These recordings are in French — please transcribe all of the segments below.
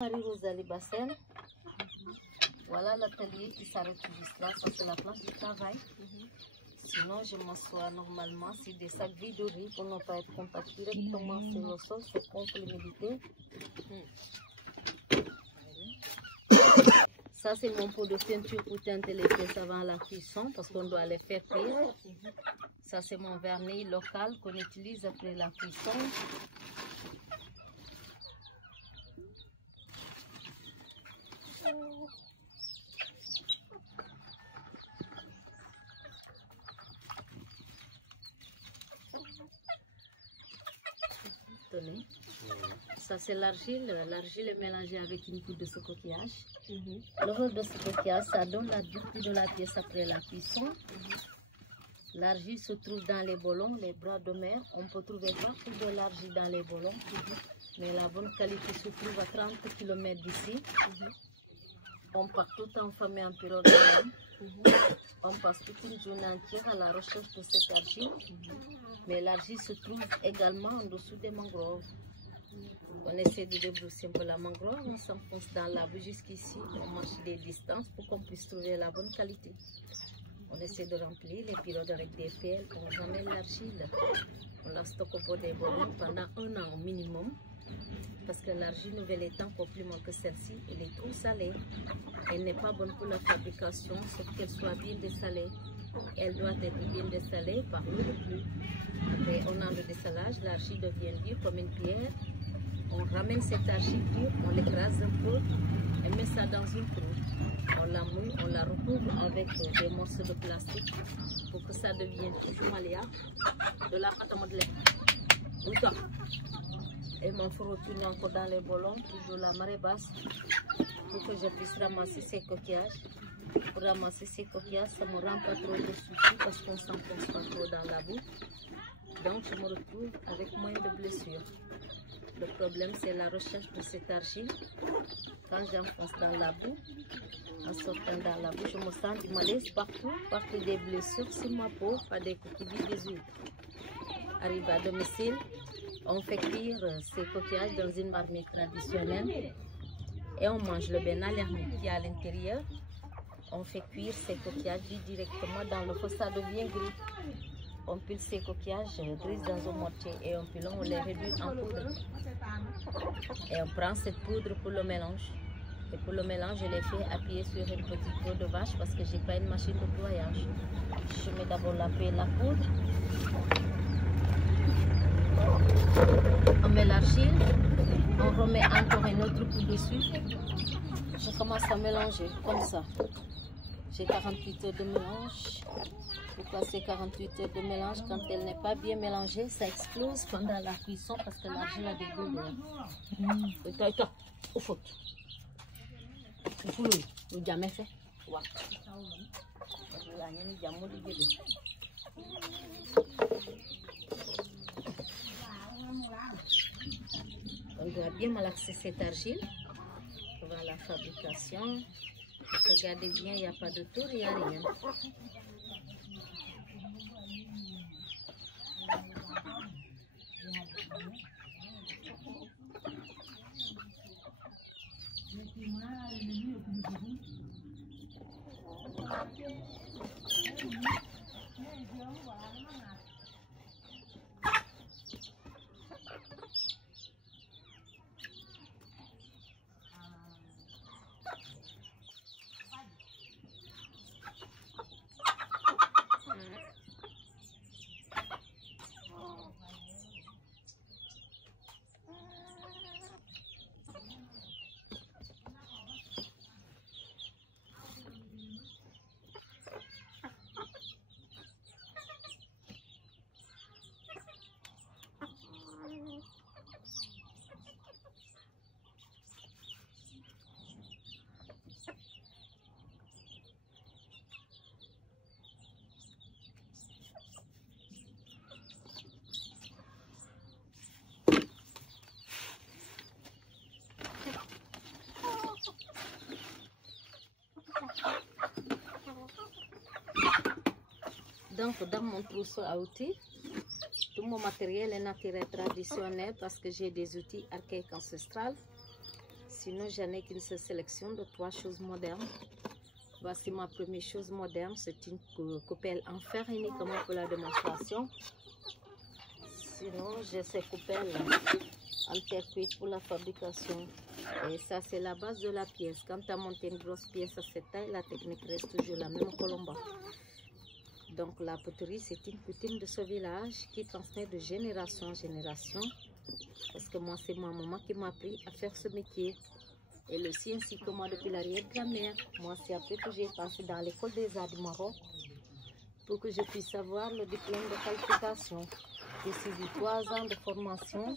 Marie-Rosalie Bassel. Voilà l'atelier qui s'arrête juste là, ça c'est la place du travail. Sinon, je m'assois normalement sur des sacs vides de riz pour ne pas être contact directement sur le sol, c'est contre l'humidité. Ça c'est mon pot de ceinture pour teinter les pièces avant la cuisson parce qu'on doit les faire cuire. Ça c'est mon vernis local qu'on utilise après la cuisson. Ça c'est l'argile. L'argile est mélangée avec une poudre de ce coquillage. Le rôle de ce coquillage, ça donne la dureté de la pièce après la cuisson. L'argile se trouve dans les bolons, les bras de mer. On peut trouver partout de l'argile dans les bolons. Mais la bonne qualité se trouve à 30 km d'ici. On part tout en famille en période de l'année. On passe toute une journée entière à la recherche de cette argile. Mais l'argile se trouve également en dessous des mangroves. On essaie de débrousser un peu la mangrove, on s'enfonce dans l'arbre jusqu'ici, on marche des distances pour qu'on puisse trouver la bonne qualité. On essaie de remplir les pirogues avec des pelles, on ramène l'argile. On la stocke au bord des bolons pendant 1 an au minimum. Parce que l'argile nouvelle est encore plus moins que celle-ci, elle est trop salée. Elle n'est pas bonne pour la fabrication, sauf qu'elle soit bien dessalée. Elle doit être bien dessalée par l'eau de pluie. Après un an de dessalage, l'argile devient dure comme une pierre. On ramène cette argile dure, on l'écrase un peu et met ça dans une trou. On la mouille, on la recouvre avec des morceaux de plastique pour que ça devienne toujours malléable. De la pâte à modeler. Et mon four retourne encore dans les bolons, toujours la marée basse, pour que je puisse ramasser ces coquillages. Pour ramasser ces coquillages, ça ne me rend pas trop de soucis parce qu'on s'enfonce pas trop dans la boue. Donc je me retrouve avec moins de blessures. Le problème c'est la recherche de cette argile. Quand j'enfonce dans la boue, en sortant dans la boue, je me sens du malaise partout des blessures sur ma peau, pas des coquilles, des huiles. Arrivé à domicile, on fait cuire ces coquillages dans une marmite traditionnelle et on mange le ben à l'hermite qui est à l'intérieur. On fait cuire ces coquillages directement dans le feu, ça devient gris. On pile ces coquillages gris dans un mortier et on pile, on les réduit en poudre. Et on prend cette poudre pour le mélange. Et pour le mélange, je les fais appuyer sur une petite peau de vache parce que je n'ai pas une machine de broyage. Je mets d'abord la poudre. On met l'argile. On remet encore une autre poudre dessus. Je commence à mélanger comme ça. J'ai 48 heures de mélange. Pour passer 48 heures de mélange, quand elle n'est pas bien mélangée, ça explose pendant la cuisson parce que l'argile a des goûts. Attends, au fond. Il faut le jamais fait. On doit bien malaxer cette argile pour la fabrication. Regardez bien, il n'y a pas de tour, il n'y a rien. Donc, dans mon trousseau à outils, tout mon matériel est naturel traditionnel parce que j'ai des outils archaïques ancestrales. Sinon, j'en ai qu'une seule sélection de 3 choses modernes. Voici ma première chose moderne. C'est une coupelle en fer uniquement pour la démonstration. Sinon, j'ai ces coupelles en terre cuite pour la fabrication. Et ça, c'est la base de la pièce. Quand tu as monté une grosse pièce à cette taille, la technique reste toujours la même colomba. Donc, la poterie, c'est une coutume de ce village qui transmet de génération en génération. Parce que moi, c'est ma maman qui m'a appris à faire ce métier. Elle aussi, ainsi que moi, depuis l'arrière-grand-mère. Moi, c'est après que j'ai passé dans l'école des arts du Maroc pour que je puisse avoir le diplôme de qualification. J'ai suivi 3 ans de formation.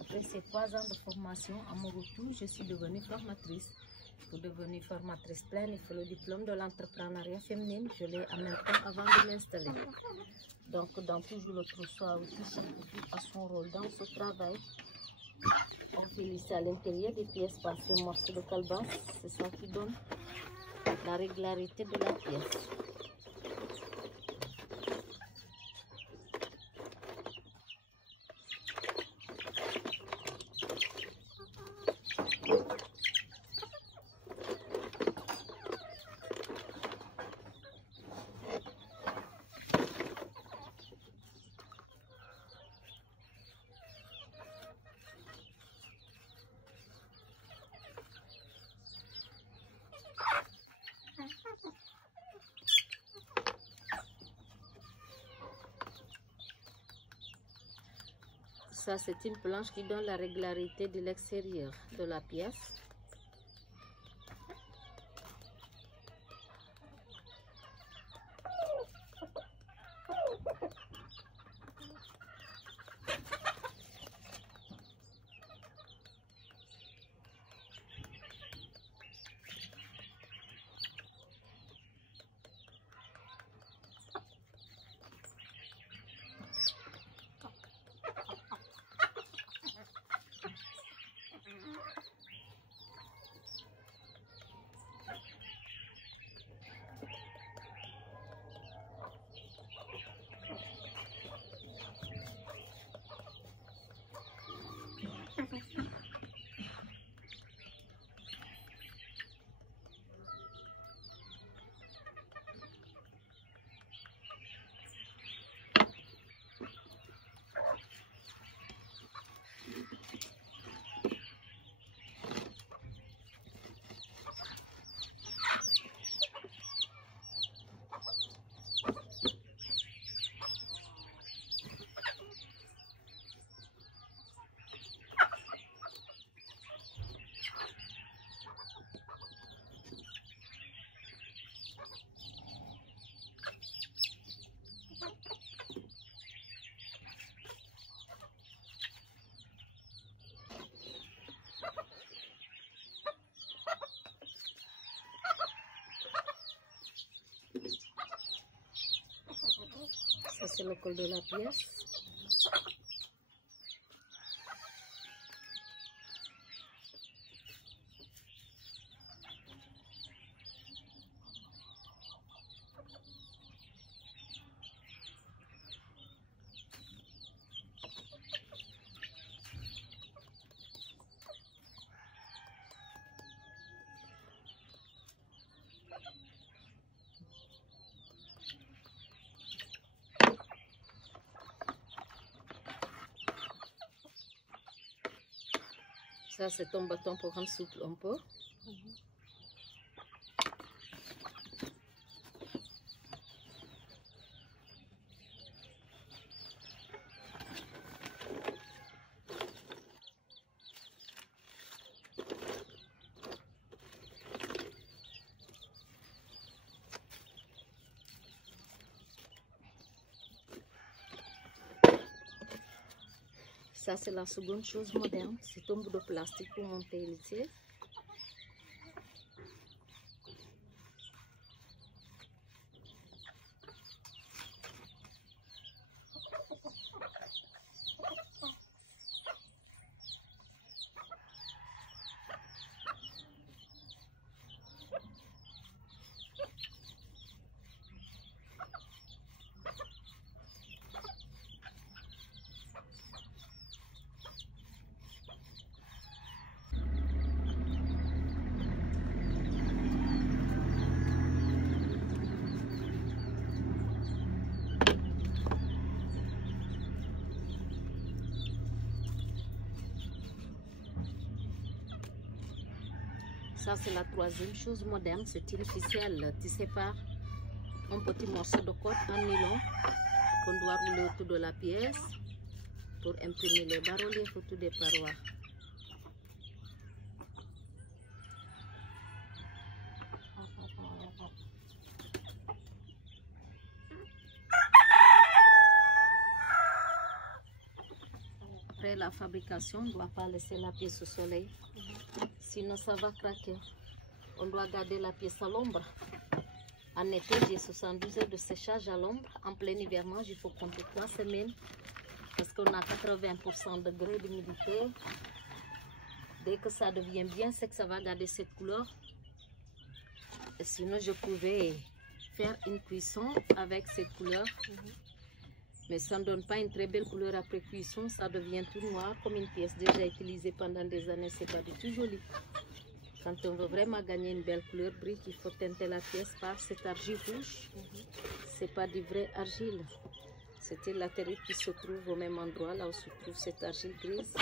Après ces 3 ans de formation, à mon retour, je suis devenue formatrice. Pour devenir formatrice pleine, il faut le diplôme de l'entrepreneuriat féminin. Je l'ai en même temps avant de m'installer. Donc, dans toujours le trousseau aussi, chaque a son rôle dans ce travail. On fait lisser à l'intérieur des pièces par ces morceaux de calebasse. C'est ça qui donne la régularité de la pièce. Ça, c'est une planche qui donne la régularité de l'extérieur de la pièce. Ça, c'est le col de la pièce. Ça, c'est ton bâton pour rendre souple un peu. Ça, c'est la seconde chose moderne. C'est un bout de plastique pour monter et lisser. Ça, c'est la troisième chose moderne. C'est une ficelle. Tu sépares un petit morceau de coton en nylon qu'on doit rouler autour de la pièce pour imprimer les bas-reliefs autour des parois. Après la fabrication, on ne doit pas laisser la pièce au soleil, sinon ça va craquer. On doit garder la pièce à l'ombre. En été, j'ai 72 heures de séchage à l'ombre. En plein hivernage, il faut compter 3 semaines parce qu'on a 80% de degrés d'humidité. Dès que ça devient bien sec, ça va garder cette couleur. Et sinon, je pouvais faire une cuisson avec cette couleur. Mais ça ne donne pas une très belle couleur après cuisson. Ça devient tout noir comme une pièce déjà utilisée pendant des années. C'est pas du tout joli. Quand on veut vraiment gagner une belle couleur brique, il faut teinter la pièce par cette argile rouge. C'est pas du vrai argile. C'était la terrine qui se trouve au même endroit, là où se trouve cette argile grise.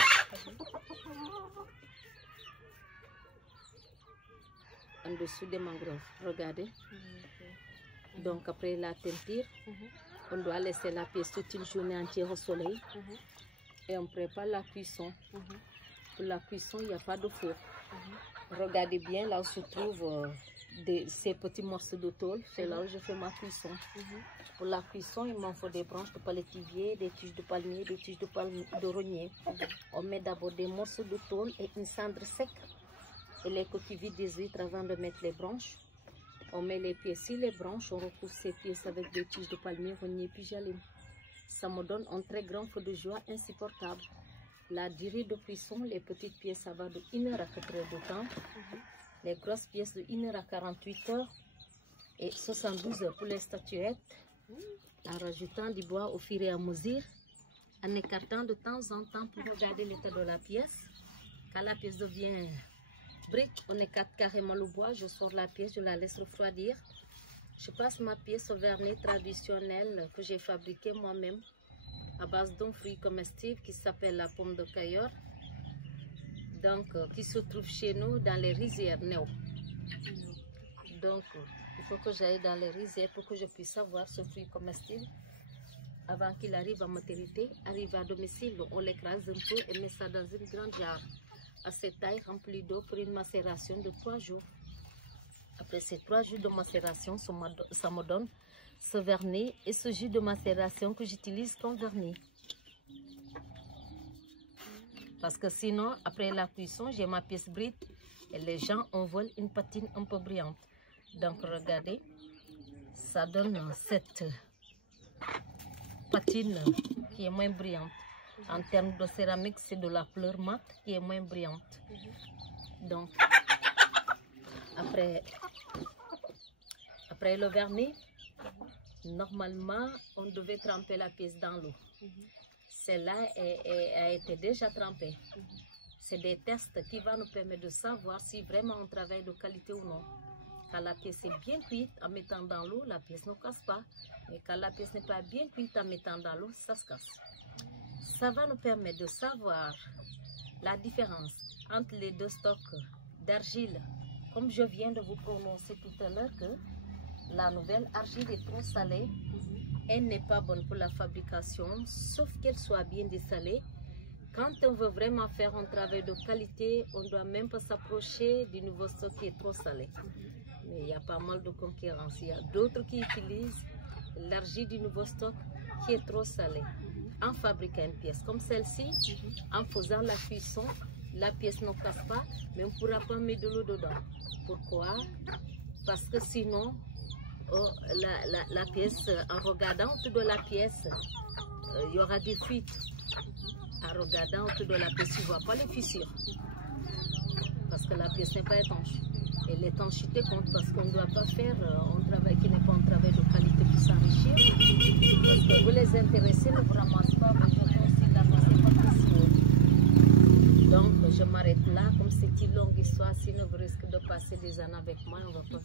En dessous des mangroves. Regardez. Donc après la teinture, on doit laisser la pièce toute une journée entière au soleil. Et on prépare la cuisson. Pour la cuisson, il n'y a pas de four. Regardez bien là où se trouvent ces petits morceaux de tôle. C'est là où je fais ma cuisson. Pour la cuisson, il m'en faut des branches de palétivier, des tiges de palmier, des tiges de rognier. On met d'abord des morceaux de tôle et une cendre sec et les coquilles vides des huîtres avant de mettre les branches. On met les pièces sur les branches, on recouvre ces pièces avec des tiges de palmier, rognier puis j'allume. Ça me donne un très grand feu de joie insupportable. La durée de cuisson, les petites pièces, ça va de 1 heure à 4 heures de temps. Les grosses pièces de 1 heure à 48 heures et 72 heures pour les statuettes. En rajoutant du bois au fur et à mesure, en écartant de temps en temps pour regarder l'état de la pièce. Quand la pièce devient brique, on écarte carrément le bois, je sors la pièce, je la laisse refroidir. Je passe ma pièce au vernis traditionnel que j'ai fabriqué moi-même à base d'un fruit comestible qui s'appelle la pomme de Cayor, donc qui se trouve chez nous dans les rizières Néo. Donc il faut que j'aille dans les rizières pour que je puisse avoir ce fruit comestible avant qu'il arrive à maturité. Arrive à domicile, on l'écrase un peu et met ça dans une grande jarre à cette taille remplie d'eau pour une macération de 3 jours. Après ces 3 jours de macération, ça me donne ce vernis et ce jus de macération que j'utilise comme vernis. Parce que sinon, après la cuisson, j'ai ma pièce brite et les gens en veulent une patine un peu brillante. Donc regardez, ça donne cette patine qui est moins brillante. En termes de céramique, c'est de la fleur mate qui est moins brillante. Donc, après le vernis, normalement, on devait tremper la pièce dans l'eau. Celle-là a été déjà trempée. C'est des tests qui vont nous permettre de savoir si vraiment on travaille de qualité ou non. Quand la pièce est bien cuite, en mettant dans l'eau, la pièce ne casse pas. Mais quand la pièce n'est pas bien cuite, en mettant dans l'eau, ça se casse. Ça va nous permettre de savoir la différence entre les deux stocks d'argile. Comme je viens de vous prononcer tout à l'heure que la nouvelle argile est trop salée, elle n'est pas bonne pour la fabrication, sauf qu'elle soit bien dessalée. Quand on veut vraiment faire un travail de qualité, on ne doit même pas s'approcher du nouveau stock qui est trop salé. Mais il y a pas mal de concurrence. Il y a d'autres qui utilisent l'argile du nouveau stock qui est trop salée. En fabriquant une pièce comme celle-ci, en faisant la cuisson, la pièce ne casse pas, mais on ne pourra pas mettre de l'eau dedans. Pourquoi? Parce que sinon, la pièce, en regardant autour de la pièce, il y aura des fuites. En regardant autour de la pièce, tu ne vois pas les fissures. Parce que la pièce n'est pas étanche. Et l'étanchéité compte parce qu'on ne doit pas faire un travail qui n'est pas un travail de qualité pour s'enrichir. Parce que vous les intéressés ne vous ramassent pas, mais je pense aussi d'avancer pas possible. Donc je m'arrête là, comme c'est une longue histoire, sinon vous risquez de passer des années avec moi, on va pas